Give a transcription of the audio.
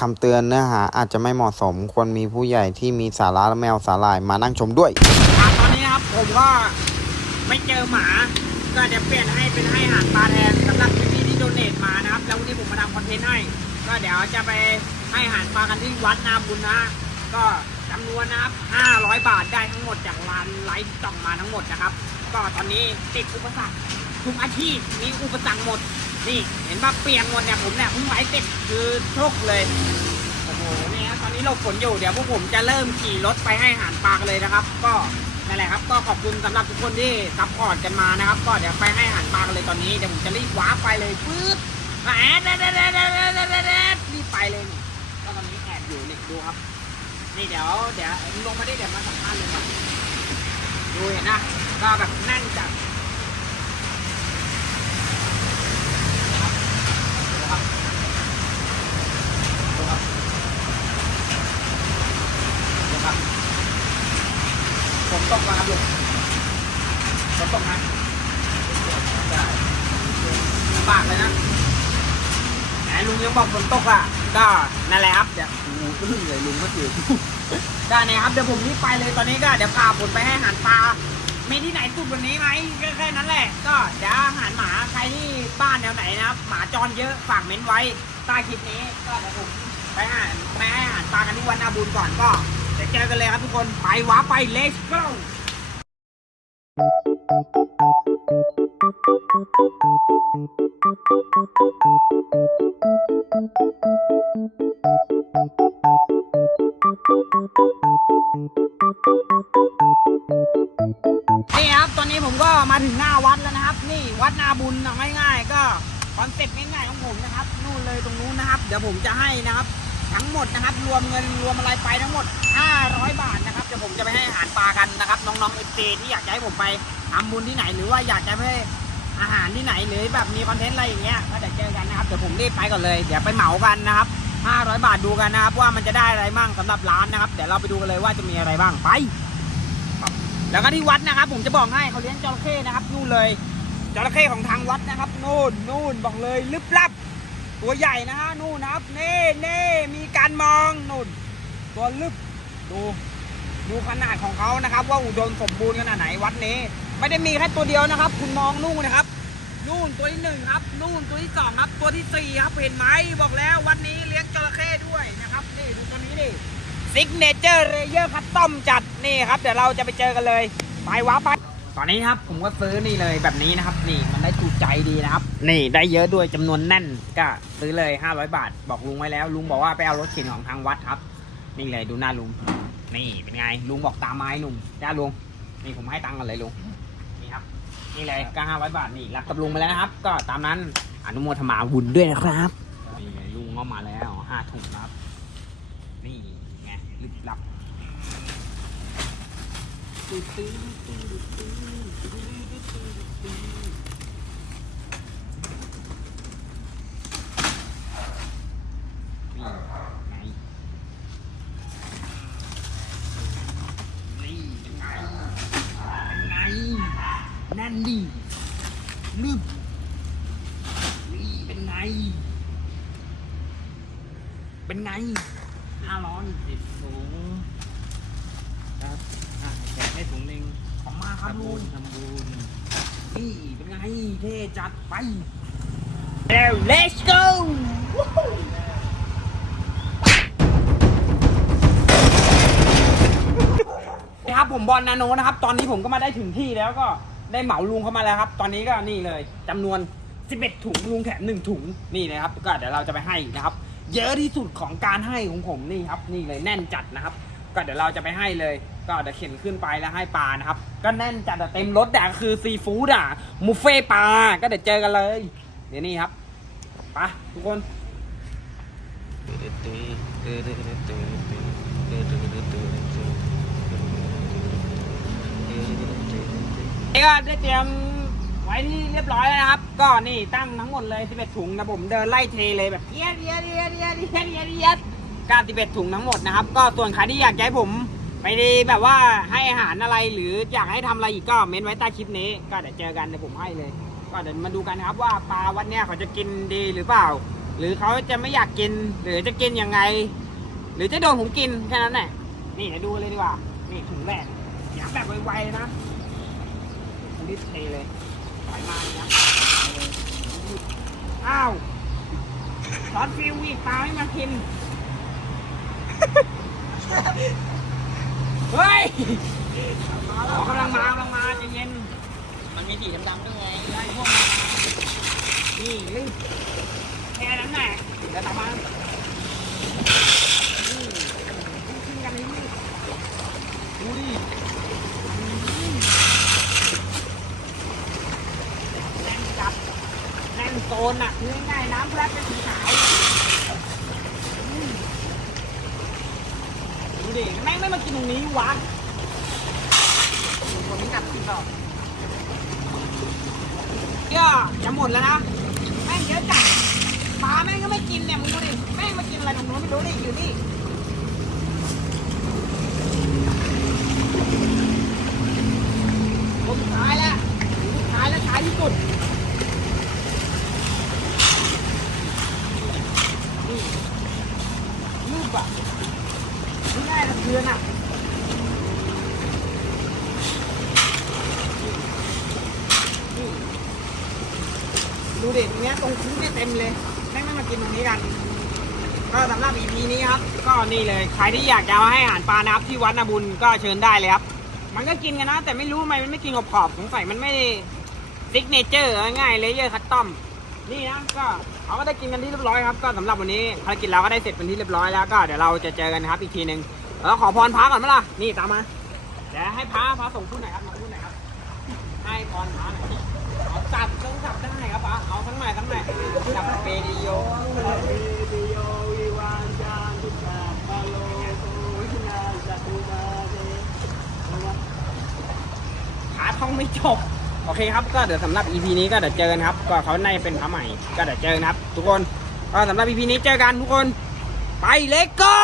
คำเตือนเนื้อหาอาจจะไม่เหมาะสม ควรมีผู้ใหญ่ที่มีสาระและแมวสาหร่ายมานั่งชมด้วย ครับตอนนี้นะครับผมก็ไม่เจอหมา ก็เดี๋ยวเปลี่ยนให้เป็นให้อาหารปลาแทนสำหรับพี่ๆที่โดเนทมานะครับ แล้ววันนี้ผมมาทำคอนเทนต์ให้ ก็เดี๋ยวจะไปให้อาหารปลากันที่วัดนาบุญนะ ก็จำนวนนะครับ 500 บาทได้ทั้งหมดจากร้านไลฟ์จ่องมาทั้งหมดนะครับ ก็ตอนนี้ติดอุปสรรคทุกอาชีพมีอุปสรรคหมด นี่เห็นว่าเปียกหมดเนี่ยผมเนี่ยเพิ่งไวเต็มคือชกเลยโอ้โหนี่ฮะตอนนี้เราฝนอยู่เดี๋ยวพวกผมจะเริ่มขี่รถไปให้หานปากันเลยนะครับ ก็นั่นแหละครับก็ขอบคุณสำหรับทุกคนที่ซัพพอร์ตกันมานะครับ ก็เดี๋ยวไปให้หานปากเลยตอนนี้เดี๋ยวผมจะรีบว้าไปเลยปื๊ดแอบเดเดเดเดเดเดรีบไปเลยก็ตอนนี้แอบอยู่นี่ดูครับ นี่เดี๋ยวเดี๋ยวลงมาได้เดี๋ยวมาสัมภาษณ์เลยครับดูเห็นนะก็แบบนั่งจัด ผมตกมาครับลุงผมตกนะได้ลำบากเลยนะไหนลุงยังบอกฝนตกอะก็นั่นแหละครับเดี๋ยวโอ้โหก็ลึ่งเลยลุงเมื่อกี้ได้นะครับเดี๋ยวผมรีบไปเลยตอนนี้ก็เดี๋ยวพาผมไปให้อาหารปลามีที่ไหนสุดวันนี้ไหมก็แค่นั้นแหละ ก็เดี๋ยวอาหารหมาใครที่บ้านแถวไหนนะครับ หมาจรเยอะฝากเม้นไว้ใต้คลิปนี้ก็เดี๋ยวผมไปให้อาหารไปให้อาหารปลากันที่วันนาบุญก่อนก็เดี๋ยวเจอกันเลยครับทุกคน ไปว้าไป let's go นี่ครับ ตอนนี้ผมก็มาถึงหน้าวัดแล้วนะครับ นี่วัดนาบุญนะง่ายๆ ก็คอนเซ็ปต์ง่ายๆของผมนะครับ นู่นเลยตรงนู้นนะครับ เดี๋ยวผมจะให้นะครับ ทั้งหมดนะครับ รวมเงินรวมอะไรไปทั้งหมด 500 บาทนะครับเดี๋ยวผมจะไปให้อาหารปลากันนะครับ น้องๆเอฟซีที่อยากจะให้ผมไปทำบุญที่ไหน หรือว่าอยากจะให้อาหารที่ไหนหรือแบบมีคอนเทนต์อะไรอย่างเงี้ยก็เดี๋ยวเจอกันนะครับเดี๋ยวผมรีบไปก่อนเลย เดี๋ยวไปเหมากันนะครับ 500 บาทดูกันนะครับว่ามันจะได้อะไรบ้างสำหรับร้านนะครับเดี๋ยวเราไปดูกันเลยว่าจะมีอะไรบ้างไป แล้วก็ที่วัดนะครับ ผมจะบอกให้เขาเลี้ยงจระเข้นะครับนู่นเลยจระเข้ของทางวัดนะครับนู่นนู่นบอกเลยลึบลับ ตัวใหญ่นะฮะนู่นนะครับเน่เน่มีการมองนู่นตัวลึก ดูดูขนาดของเขานะครับ ว่าอุดมสมบูรณ์ขนาดไหนวัดนี้ ไม่ได้มีแค่ตัวเดียวนะครับ คุณมองนู่นนะครับนู่นตัวที่หนึ่งครับนู่นตัวที่สองครับ ตัวที่สี่ครับเห็นไหมบอกแล้ววันนี้เลี้ยงจระเข้ด้วยนะครับนี่ดูตัวนี้ดิซิกเนเจอร์เรเยอร์คัตตอมจัดนี่ครับ เดี๋ยวเราจะไปเจอกันเลยไปว้าไปตอนนี้ครับผมก็ซื้อนี่เลยแบบนี้นะครับ นี่มันได้ถูกใจดีนะครับ นี่ได้เยอะด้วยจำนวนแน่นก็ซื้อเลย 500 บาท บอกลุงไว้แล้ว ลุงบอกว่าไปเอารถเข็นของทางวัดครับ นี่เลยดูหน้าลุง นี่เป็นไงลุงบอกตามไม้ลุงจ้าลุงนี่ผมให้ตังค์กันเลยลุงนี่ครับ นี่เลยก็ห้าร้อยบาทนี่รับกับลุงไปแล้วนะครับ ก็ตามนั้นอนุโมทนาบุญด้วยนะครับนี่ลุงก็มาแล้วห้าถุงนะครับ นี่ไงลึกลับนี่ไงนี่เป็นไง เป็นไงแน่นดีลึบนี่เป็นไง เป็นไงห้าร้อยสิบถุงครับอะแถมให้ถุงหนึ่งขอบมากครับลุงทำบุญนี่เป็นไงเท่จัดไปแล้ว let's go นะครับผมบอลนาโนนะครับ ตอนนี้ผมก็มาได้ถึงที่แล้วก็ ได้เหมาลุงเข้ามาแล้วครับ ตอนนี้ก็นี่เลยจำนวน 11 ถุงลุงแถม1ถุงนี่นะครับ ก็เดี๋ยวเราจะไปให้นะครับ เยอะที่สุดของการให้ของผมนี่ครับ นี่เลยแน่นจัดนะครับ ก็เดี๋ยวเราจะไปให้เลย ก็เดี๋ยวเข็นขึ้นไปแล้วให้ปลานะครับ ก็แน่นจัดเต็มรถอะคือซีฟู้ดอะบุฟเฟ่ปลาก็เดี๋ยวเจอกันเลย เดี๋ยวนี้ครับไปทุกคน นี่ก็ได้เตรียมไว้ที่เรียบร้อยแล้วนะครับ ก็นี่ตั้งทั้งหมดเลย 11 ถุงนะผมเดินไล่เทเลยแบบเอียดเอียดเอียดเอียดเอียดเอียดเอียดกา11 ถุงทั้งหมดนะครับ ก็ส่วนใครที่อยากจะให้ผมไปดีแบบว่าให้อาหารอะไรหรืออยากให้ทำอะไรอีกก็เม้นไว้ใต้คลิปนี้ ก็เดี๋ยวเจอกันเดี๋ยวผมให้เลย ก็เดี๋ยวมาดูกันครับว่าปลาวันเนี้ยเขาจะกินดีหรือเปล่า หรือเขาจะไม่อยากกิน หรือจะกินยังไง หรือจะโดนผมกินแค่นั้นแหละนี่เดี๋ยวดูเลยดีกว่านี่ถุงแรกอยากแบบไวๆเลยนะ อันนี้เทเลยปล่อยมาเลยนะอ้าวซอสฟิวอีกปลาไม่มากิน เฮ้ยอ๋อกำลังมากำลังมาใจเย็น มันมีสีดำๆด้วยไงได้พวกมานี่รีบแค่นั้นแหละเดี๋ยวตามมาอืมขึ้นกันนี่ดูดิอืมแน่นจับ แน่นโซนอะคือง่ายๆน้ำแรกเป็นสีขาวอืมดูดิแม่งไม่มากินตรงนี้วะคนนี้กัดติดต่อเยอะจะหมดแล้วนะแม่งเยอะจัดปลาแม่งก็ไม่กินเนี่ยมึงดูดิแม่งมากินอะไรตรงนู้นไม่รู้ดิอยู่นี่ผมสุดท้ายแล้วสุดท้ายแล้วท้ายที่สุดนี่รูปอะนี่ง่ายสะเทือนอะ ดูเด็ดเนี้ยตรงคุ้งเนี่ยเต็มเลยแม่งไม่มากินตรงนี้กัน ก็สำหรับ EP นี้ครับ ก็นี่เลยใครที่อยากจะมาให้อาหารปลานะครับที่วัดนาบุญก็เชิญได้เลยครับ มันก็กินกันนะ แต่ไม่รู้ทำไมมันไม่กินขอบๆสงสัยมันไม่ซิกเนเจอร์ง่ายเลเยอร์คัตตอมนี่นะก็เขาก็ได้กินกันที่เรียบร้อยครับ ก็สำหรับวันนี้ภารกิจเราก็ได้เสร็จเป็นที่เรียบร้อยแล้วก็เดี๋ยวเราจะเจอกันครับอีกทีหนึ่งแล้วขอพรพระก่อนไหมล่ะนี่ตามมาเดี๋ยวให้พระพระส่งพูดหน่อยครับมาพูดหน่อยครับให้พรพระหน่อย เอาจับต้องจับได้ครับพระเอาทั้งใหน่อยทั้งหน่อยจับเปริโยขาท่องไม่จบ โอเคครับ ก็เดี๋ยวสำหรับ EP นี้ก็เดี๋ยวเจอกันครับ ก็เขาในเป็นพระใหม่ ก็เดี๋ยวเจอกันครับ ทุกคน ก็สำหรับ EP นี้เจอกันทุกคน ไปเลโก้